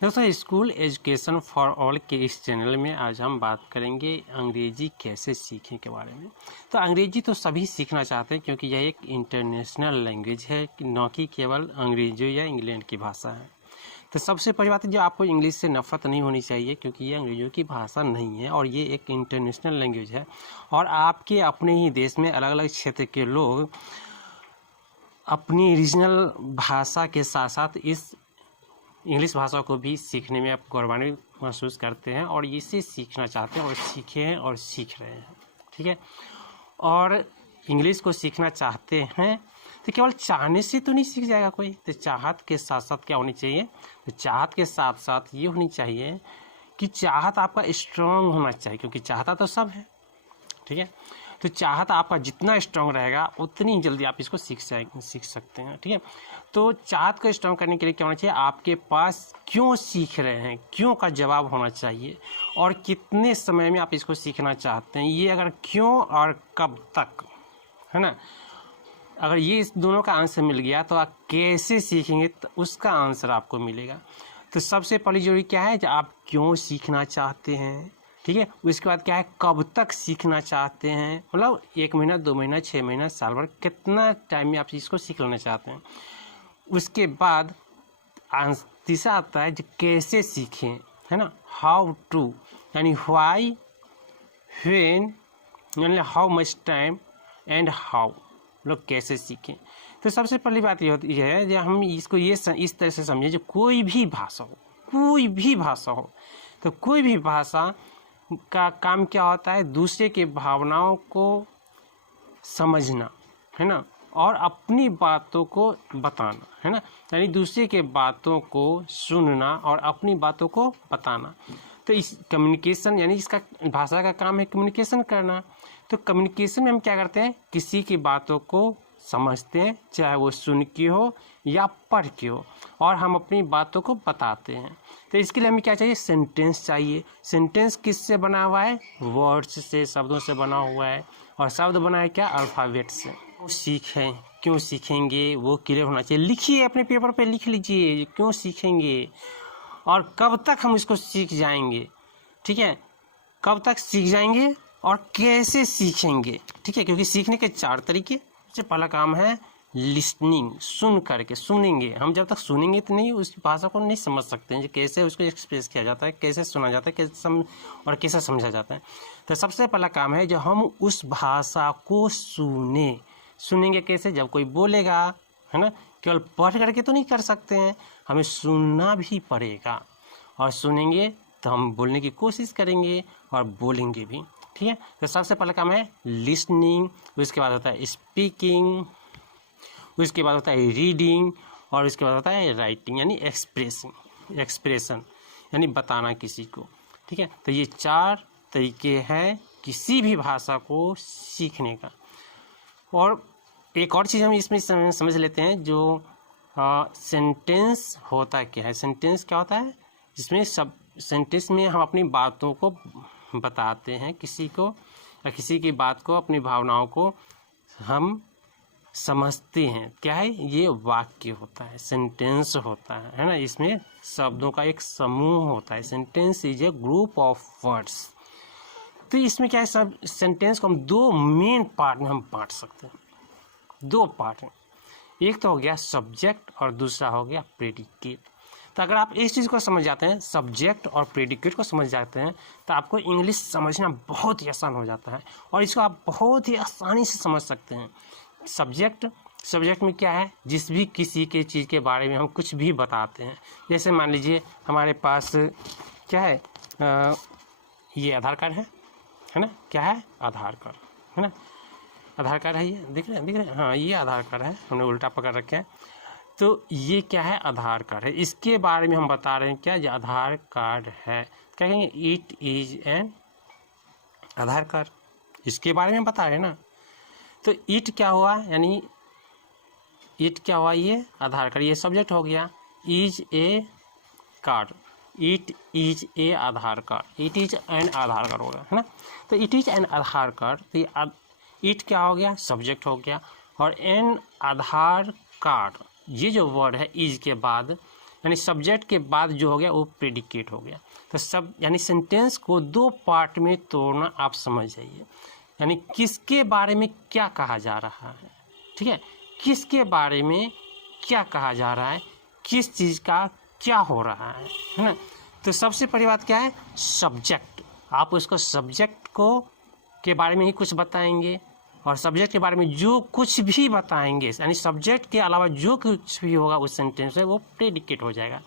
दोस्तों, school education for all के इस चैनल में आज हम बात करेंगे अंग्रेजी कैसे सीखें के बारे में। तो अंग्रेजी तो सभी सीखना चाहते हैं क्योंकि यह एक इंटरनेशनल लैंग्वेज है, न कि केवल अंग्रेजी या इंग्लैंड की भाषा है। तो सबसे पहली बात है, जो आपको इंग्लिश से नफरत नहीं होनी चाहिए क्योंकि ये अंग्रेजों की भाषा नहीं है और ये एक इंटरनेशनल लैंग्वेज है। और आपके अपने ही देश में अलग अलग क्षेत्र के लोग अपनी रीजनल भाषा के साथ साथ इस इंग्लिश भाषा को भी सीखने में आप गौरवान्वित महसूस करते हैं और इसे सीखना चाहते हैं और सीखे हैं और सीख रहे हैं। ठीक है, और इंग्लिश को सीखना चाहते हैं तो केवल चाहने से तो नहीं सीख जाएगा कोई। तो चाहत के साथ साथ क्या होनी चाहिए? तो चाहत के साथ साथ ये होनी चाहिए कि चाहत आपका स्ट्रांग होना चाहिए, क्योंकि चाहता तो सब है। ठीक है, तो चाहत आपका जितना स्ट्रांग रहेगा उतनी जल्दी आप इसको सीख सकते हैं। ठीक है, तो चाहत को स्ट्रांग करने के लिए क्या होना चाहिए? आपके पास क्यों सीख रहे हैं, क्यों का जवाब होना चाहिए और कितने समय में आप इसको सीखना चाहते हैं। ये अगर क्यों और कब तक है ना, अगर ये इस दोनों का आंसर मिल गया तो आप कैसे सीखेंगे तो उसका आंसर आपको मिलेगा। तो सबसे पहली जरूरी क्या है, जब आप क्यों सीखना चाहते हैं। ठीक है, उसके बाद क्या है, कब तक सीखना चाहते हैं, मतलब 1 महीना 2 महीना 6 महीना साल भर, कितना टाइम में आप इसको सीख लेना चाहते हैं। उसके बाद तीसरा आता है जो कैसे सीखें, है ना, हाउ टू, यानी व्हाई, व्हेन, यानी how much time and how, लोग कैसे सीखें। तो सबसे पहली बात ये होती है जो हम इसको इस तरह से समझें, जो कोई भी भाषा हो, तो कोई भी भाषा का काम क्या होता है, दूसरे के भावनाओं को समझना, है ना, और अपनी बातों को बताना, है ना, यानी दूसरे के बातों को सुनना और अपनी बातों को बताना। तो इस कम्युनिकेशन, यानी इसका भाषा का काम है कम्युनिकेशन करना। तो कम्युनिकेशन में हम क्या करते हैं, किसी की बातों को समझते हैं, चाहे वो सुन के हो या पढ़ के हो, और हम अपनी बातों को बताते हैं। तो इसके लिए हमें क्या चाहिए, सेंटेंस चाहिए। सेंटेंस किससे बना हुआ है? वर्ड्स से, शब्दों से बना हुआ है। और शब्द बना है क्या? अल्फ़ाबेट से। सीखें, क्यों सीखेंगे वो क्लियर होना चाहिए। लिखिए, अपने पेपर पे लिख लीजिए क्यों सीखेंगे और कब तक हम इसको सीख जाएंगे। ठीक है, कब तक सीख जाएंगे और कैसे सीखेंगे। ठीक है, क्योंकि सीखने के 4 तरीके। सबसे पहला काम है लिसनिंग, सुन करके सुनेंगे। हम जब तक सुनेंगे तो नहीं उस भाषा को नहीं समझ सकते हैं, कैसे उसको एक्सप्रेस किया जाता है, कैसे सुना जाता है, कैसे समझा जाता है। तो सबसे पहला काम है जो हम उस भाषा को सुनेंगे कैसे? जब कोई बोलेगा, है ना, केवल पढ़ करके तो नहीं कर सकते हैं, हमें सुनना भी पड़ेगा। और सुनेंगे तो हम बोलने की कोशिश करेंगे और बोलेंगे भी। ठीक है, तो सबसे पहला काम है लिसनिंग, उसके बाद होता है स्पीकिंग, उसके बाद होता है रीडिंग, और उसके बाद होता है राइटिंग, यानी एक्सप्रेशन, यानी बताना किसी को। ठीक है, तो ये 4 तरीके हैं किसी भी भाषा को सीखने का। और एक और चीज़ हम इसमें समझ लेते हैं, जो सेंटेंस होता क्या है। सेंटेंस क्या होता है? इसमें सब सेंटेंस में हम अपनी बातों को बताते हैं किसी को, या किसी की बात को, अपनी भावनाओं को हम समझते हैं। क्या है? ये वाक्य होता है, सेंटेंस होता है ना। इसमें शब्दों का एक समूह होता है। Sentence is a group of words. तो इसमें क्या है, सब सेंटेंस को हम 2 मेन पार्ट में हम बांट सकते हैं। 2 पार्ट हैं, एक तो हो गया सब्जेक्ट और दूसरा हो गया प्रेडिकेट। तो अगर आप इस चीज़ को समझ जाते हैं, सब्जेक्ट और प्रेडिकेट को समझ जाते हैं, तो आपको इंग्लिश समझना बहुत ही आसान हो जाता है और इसको आप बहुत ही आसानी से समझ सकते हैं। सब्जेक्ट में क्या है, जिस भी किसी के चीज़ के बारे में हम कुछ भी बताते हैं। जैसे मान लीजिए हमारे पास क्या है, ये आधार कार्ड है ना, क्या है, आधार कार्ड, है ना, आधार कार्ड है, ये दिख रहे हैं, हाँ, ये आधार कार्ड है, हमने उल्टा पकड़ रखे हैं। तो ये क्या है, आधार कार्ड है। इसके बारे में हम बता रहे हैं क्या, जो आधार कार्ड है, क्या कहेंगे, it is an Aadhaar card. इसके बारे में बता रहे हैं ना। तो इट क्या हुआ, यानी इट क्या हुआ, ये आधार कार्ड, ये सब्जेक्ट हो गया। Is a card, it is a Aadhaar card, it is an Aadhaar card होगा, है ना। तो it is an Aadhaar card, तो इट क्या हो गया, सब्जेक्ट हो गया। और एन आधार कार्ड, ये जो वर्ड है इज के बाद यानी सब्जेक्ट के बाद जो हो गया वो प्रेडिकेट हो गया। तो सब यानी सेंटेंस को 2 पार्ट में तोड़ना आप समझ जाइए। यानी किसके बारे में क्या कहा जा रहा है, ठीक है, किसके बारे में क्या कहा जा रहा है, किस चीज़ का क्या हो रहा है ना। तो सबसे पहली बात क्या है, सब्जेक्ट। आप उसको सब्जेक्ट को के बारे में ही कुछ बताएंगे, और सब्जेक्ट के बारे में जो कुछ भी बताएंगे यानी सब्जेक्ट के अलावा जो कुछ भी होगा उस सेंटेंस में वो प्रेडिकेट हो जाएगा।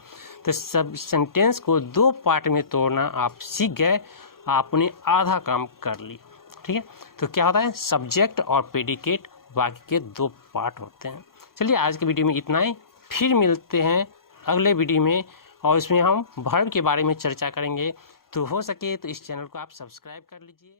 तो सब सेंटेंस को 2 पार्ट में तोड़ना आप सीख गए, आपने आधा काम कर लिया, ठीक है। तो क्या होता है, सब्जेक्ट और प्रेडिकेट बाकी के 2 पार्ट होते हैं। चलिए आज के वीडियो में इतना ही, फिर मिलते हैं अगले वीडियो में, और इसमें हम वर्ब के बारे में चर्चा करेंगे। तो हो सके तो इस चैनल को आप सब्सक्राइब कर लीजिए।